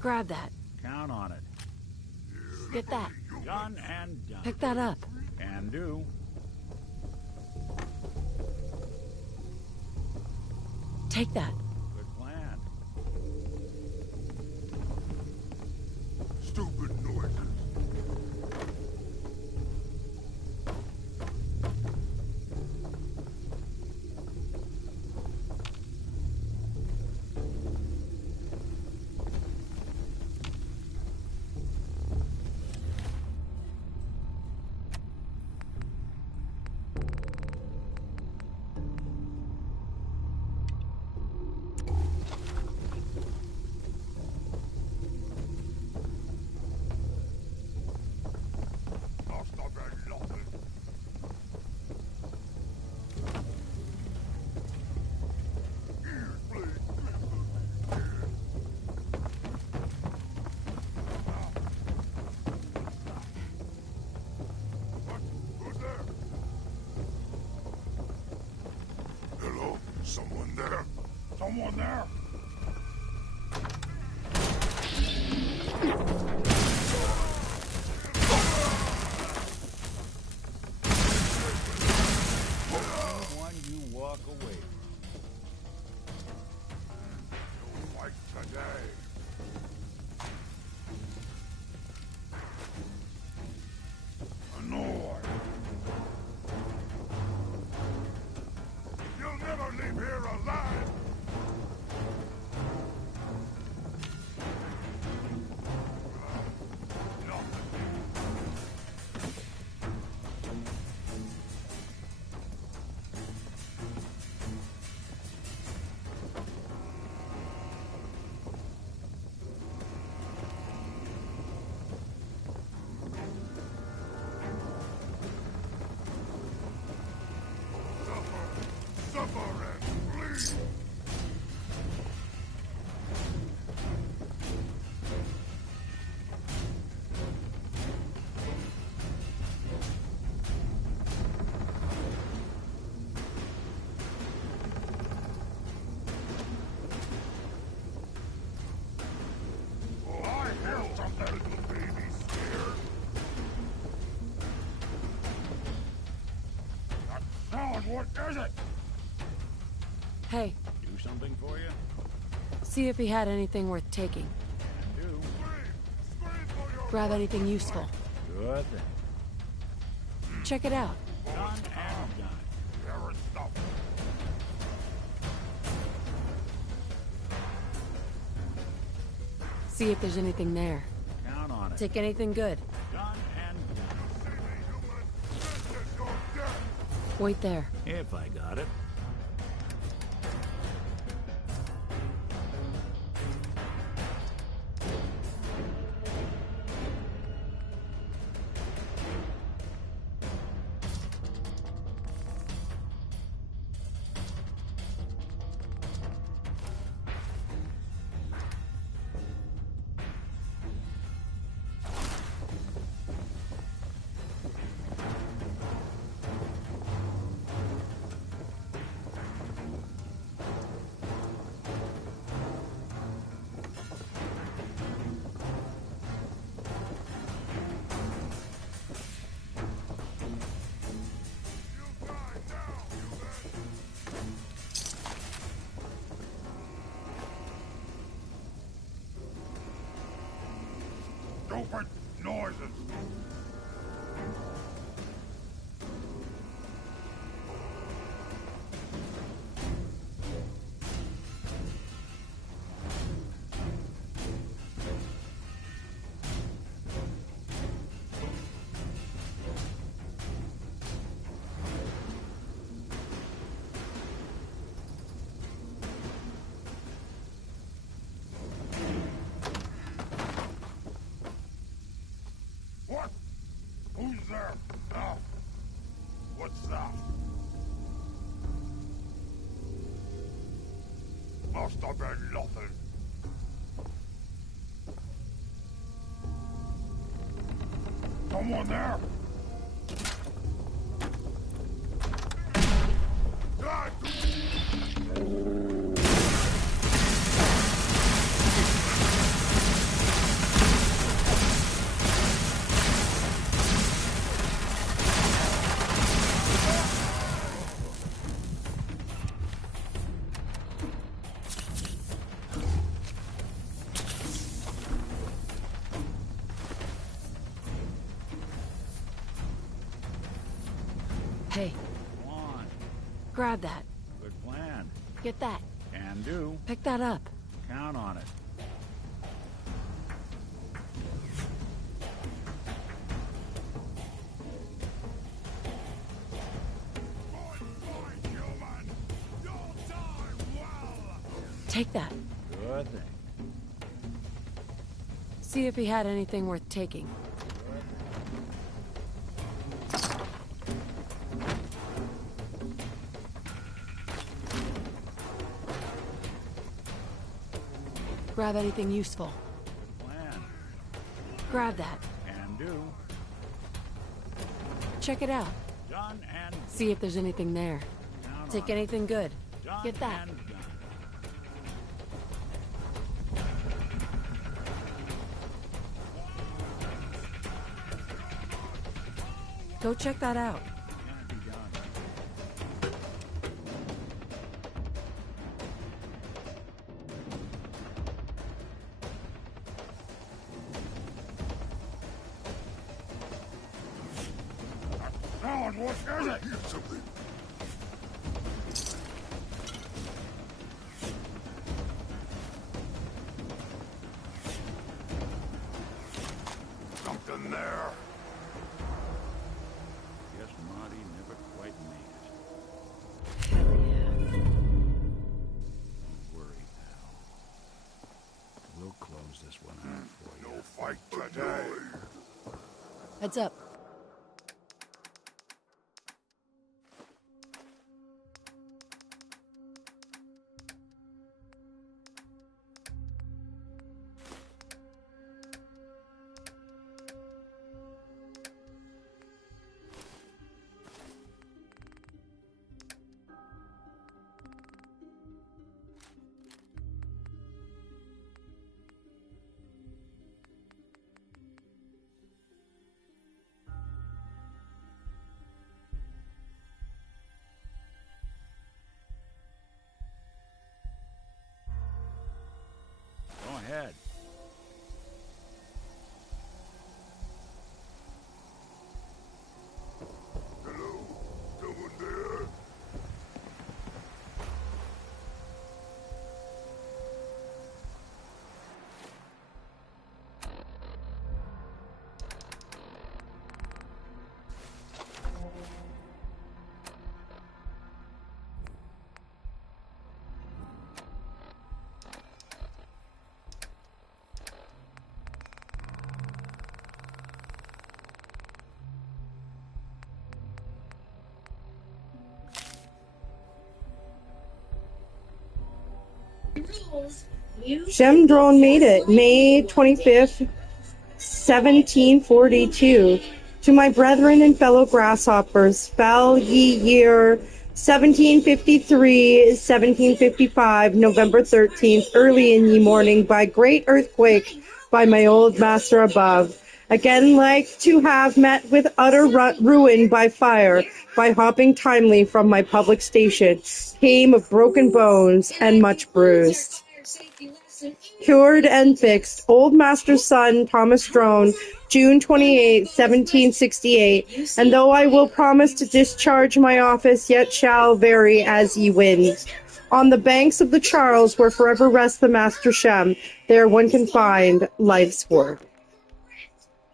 Grab that. Count on it. Get that. Done and done. Pick that up. Can do. Take that. Good plan. Stupid noises. Someone there? One you walk away. You'll fight today. Annoy. You'll never leave here alive. Suffer and bleed. Oh, I hear something, little baby scared. That sound, what is it? Hey, Do something for you? see if he had anything worth taking. Do. Grab anything useful. Good thing. Check it out. Gun and gun. There is stuff. See if there's anything there. Count on it. Take anything good. Gun and gun. Wait there. If I got it. Stupid noises. What? Who's there? Now? What's that? Must have been nothing. Someone there? Hey, Come on. grab that. Good plan. Get that. Can do. Pick that up. Count on it. Take that. Good thing. See if he had anything worth taking. Grab anything useful. Plan. Grab that. Can do. Check it out. Done and See if there's anything there. Count Take on it. anything good. Done Get that. and done. Go check that out. Alan, what is it? Something. Something there. Guess Marty never quite made it. Don't worry, pal. We'll close this one out for you. No fight today. Heads up. Go ahead. Hello? Someone there? Shem drone made it. May 25th, 1742. To my brethren and fellow grasshoppers, fell ye year 1753, 1755, November 13th, early in ye morning, by great earthquake, by my old master above. Again like to have met with utter ruin by fire, by hopping timely from my public station, came of broken bones and much bruised. Cured and fixed. Old Master's son, Thomas Drone, June 28, 1768. And though I will promise to discharge my office, yet shall vary as ye wind. On the banks of the Charles, where forever rests the Master Shem, there one can find life's work.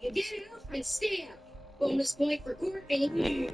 You get up and stay up. Bonus point for Courtney.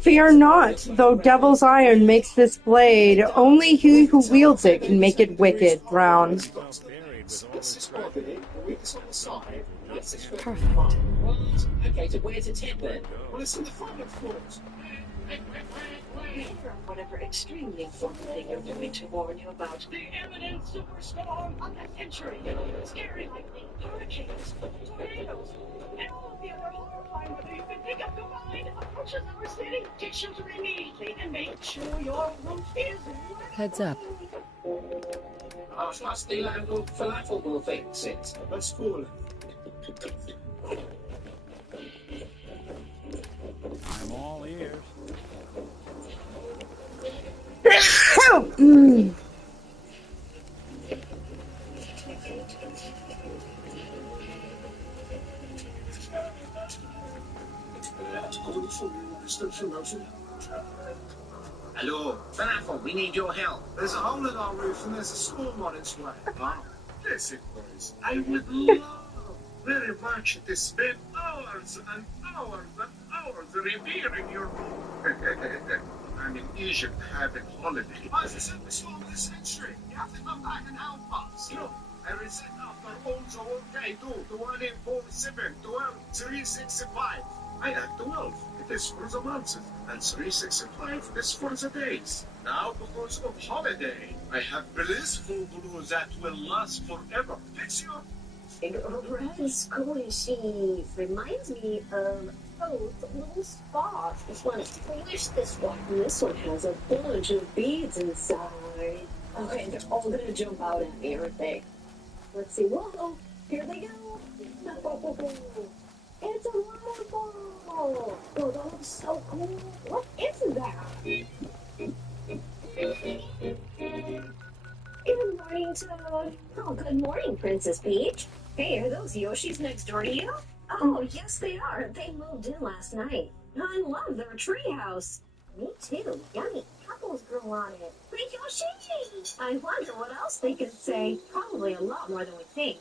Fear not, though devil's iron makes this blade, only he who wields it can make it wicked, Brown. Perfect. Okay, so where's the tip then? Well, it's in the front, of course. Whatever extremely important thing you're doing to warn you about the imminent superstorm of the century. Scary lightning, hurricanes, tornadoes, and all of the other horrifying weather you can think of combined approaches our city. Take shelter immediately and make sure your roof is Heads up. That's the falafel will fix it. That's cool. I'm all ears. Hello, Falafel, we need your help. There's a hole in our roof and there's a storm on its way. Wow. Listen, boys, I would love very much to spend hours and hours and hours repairing your room. I'm in Egypt having holiday. Why is this the storm of the century? You have to come back and help us. No, I reset after all the work I do. The 147, 12, 365. I have 12. It is for the months, and 365 is for the days. Now, because of holiday, I have blissful glue that will last forever. Fix your... Red squishy reminds me of both little spots. This one is squish this one. And this one has a bunch of beads inside. Okay, they're all gonna jump out at me, aren't they? Let's see. Whoa! Here they go! It's a waterfall! Oh, that looks so cool. What is that? Good morning, Toad. Oh, good morning, Princess Peach. Hey, are those Yoshis next door to you? Oh, yes, they are. They moved in last night. I love their treehouse. Me too. Yummy. Apples grow on it. Hey, Yoshi! I wonder what else they could say. Probably a lot more than we think.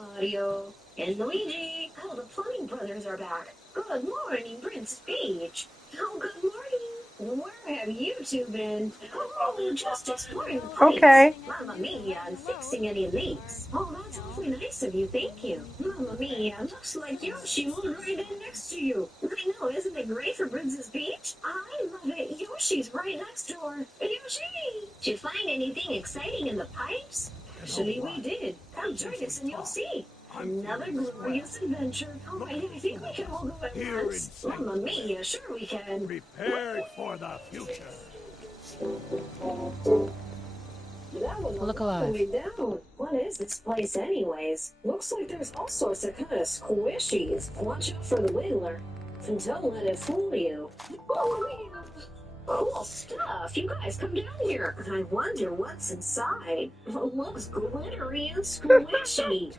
Mario and Luigi. Oh, the Plumbing Brothers are back. Good morning, Princess Peach. Oh, good morning. Where have you two been? Oh, just exploring the place. Okay. Mamma mia, and fixing any leaks. Oh, that's awfully nice of you, thank you. Mamma mia, looks like Yoshi moved right in next to you. I know, isn't it great for Princess Peach? I love it. Yoshi's right next door. Yoshi! Did you find anything exciting in the pipes? Actually, we did. Come join us and you'll see. Another glorious adventure. Oh, I think we can all go at once. Mamma mia, sure we can. Prepared for the future. That one Look all the alive. way down. What is this place anyways? Looks like there's all sorts of kind of squishies. Watch out for the wiggler. And don't let it fool you. Oh, man. Cool stuff. You guys come down here. I wonder what's inside. Looks glittery and squishy.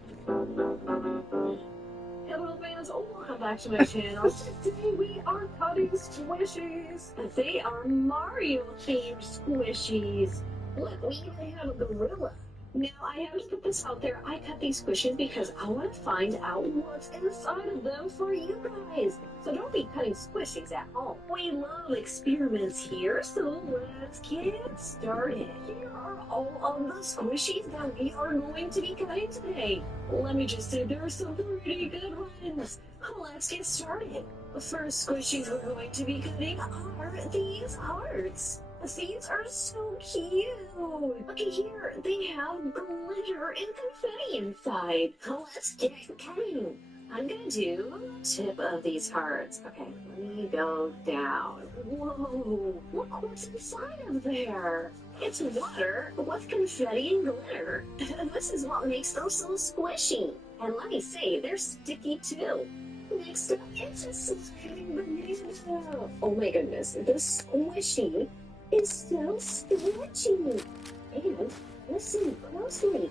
Hello fans, welcome back to my channel. Today we are cutting squishies. They are Mario themed squishies. Look, we even have a gorilla. Now, I have to put this out there. I cut these squishies because I want to find out what's inside of them for you guys. So don't be cutting squishies at home. We love experiments here, so let's get started. Here are all of the squishies that we are going to be cutting today. Let me just say there are some pretty good ones. Let's get started. The first squishies we're going to be cutting are these hearts. These are so cute. Look here, they have glitter and confetti inside. Let's get cutting. I'm gonna do the tip of these hearts. Okay, let me go down. Whoa, look what's inside of there. It's water with confetti and glitter. This is what makes them so squishy. And let me say, they're sticky too. Next up, it's a sliding banana. Oh my goodness, this squishy is so stretchy. And listen closely.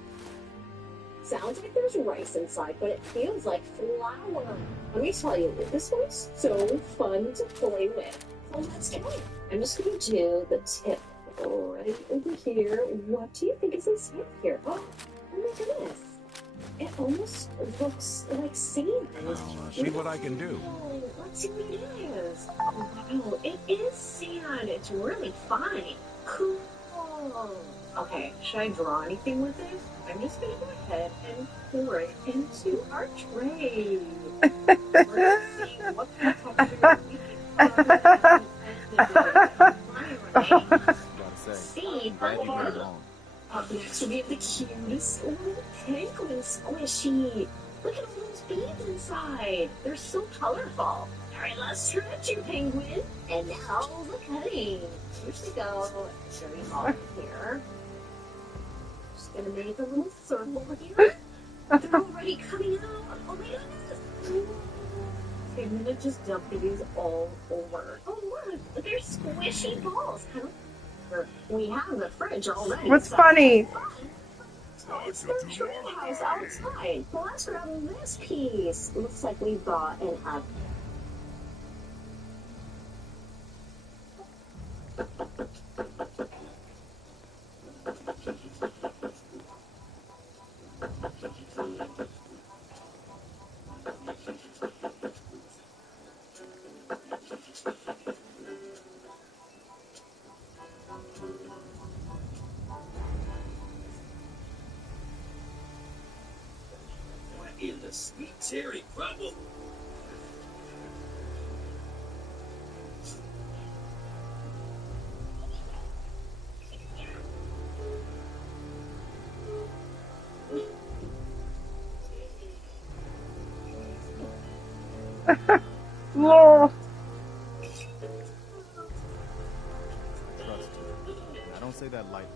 Sounds like there's rice inside, but it feels like flour. Let me tell you, this one's so fun to play with. So let's go. I'm just going to do the tip right over here. What do you think is inside here? Oh my goodness. It almost looks like sand. I'll see what I can do. Oh, let's see what it is. on. It's really fine. Cool. Okay, should I draw anything with it? I'm just gonna go ahead and pour it into our tray. We're see what kind of texture we can see, up next we have the cutest little penguin squishy. Look at all those beads inside. They're so colorful. All right, let's stretch you, penguin. And now the cutting. Here we go. Show you all here. Just gonna make a little circle here. They're already coming out. Oh my goodness. Okay, I'm gonna just dump these all over. Oh look, they're squishy balls. We have the fridge already. What's funny? It's the treehouse outside. Well, let's grab this piece. Looks like we bought an oven. In the sweet cherry crumble. Lol. Trust me. I don't say that lightly.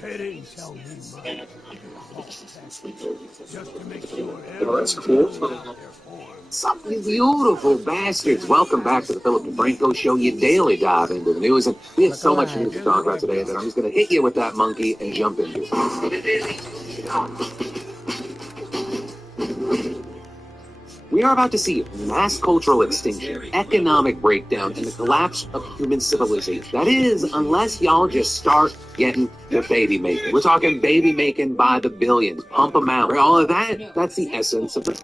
They didn't tell me much. Just to make sure Well, that's cool. Some you beautiful bastards. Welcome back to the Philip DeFranco Show. You daily dive into the news, and we have so much news to talk about today that I'm just going to hit you with that monkey and jump into it. We are about to see mass cultural extinction, economic breakdown, and the collapse of human civilization. That is, unless y'all just start getting the baby making. We're talking baby making by the billions. Pump them out. All of that, that's the essence of the...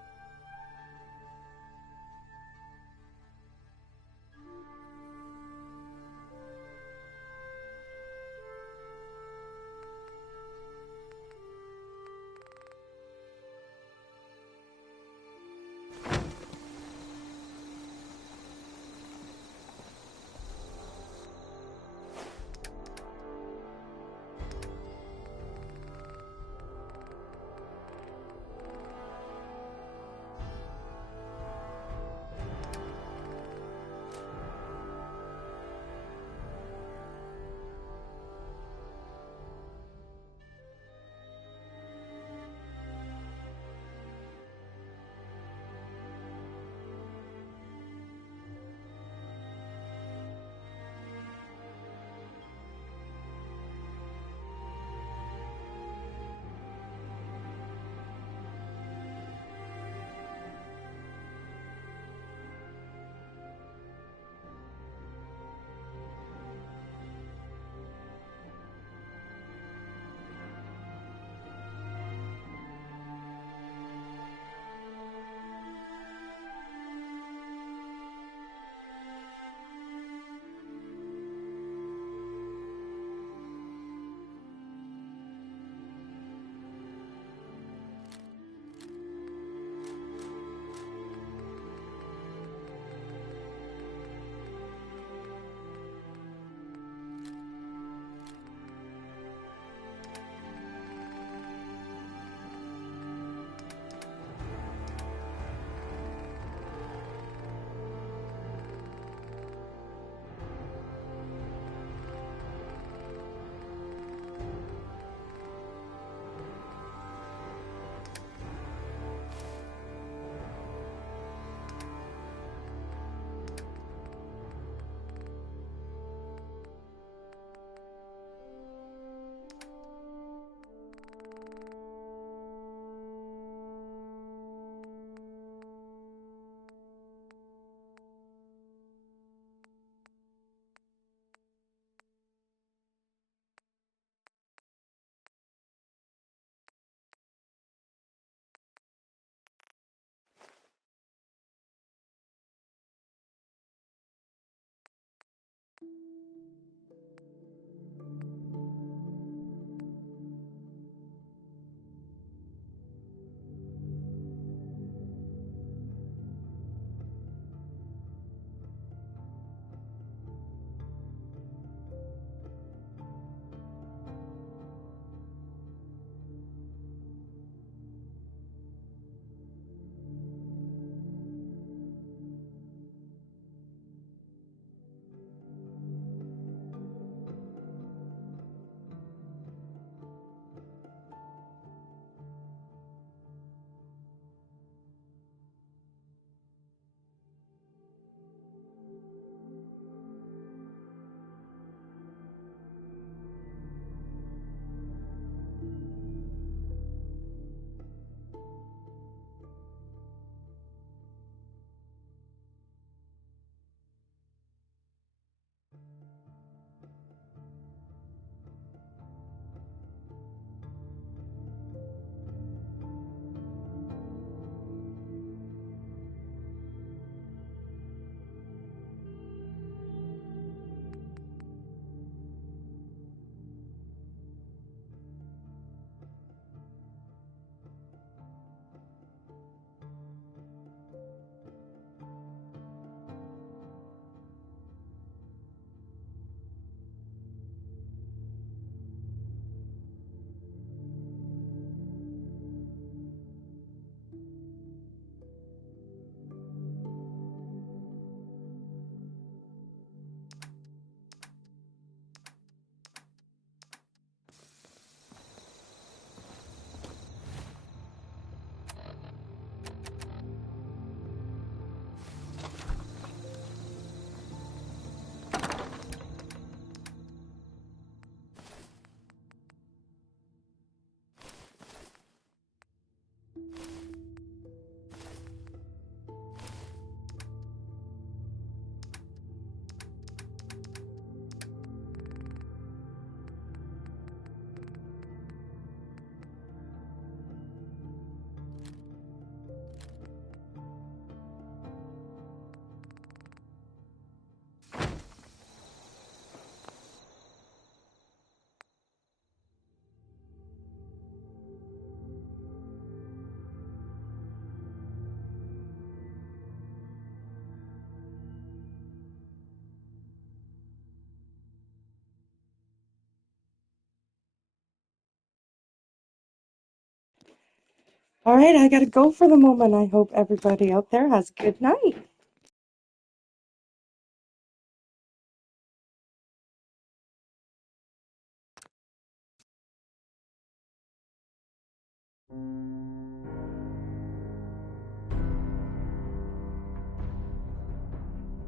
All right, I gotta go for the moment. I hope everybody out there has a good night.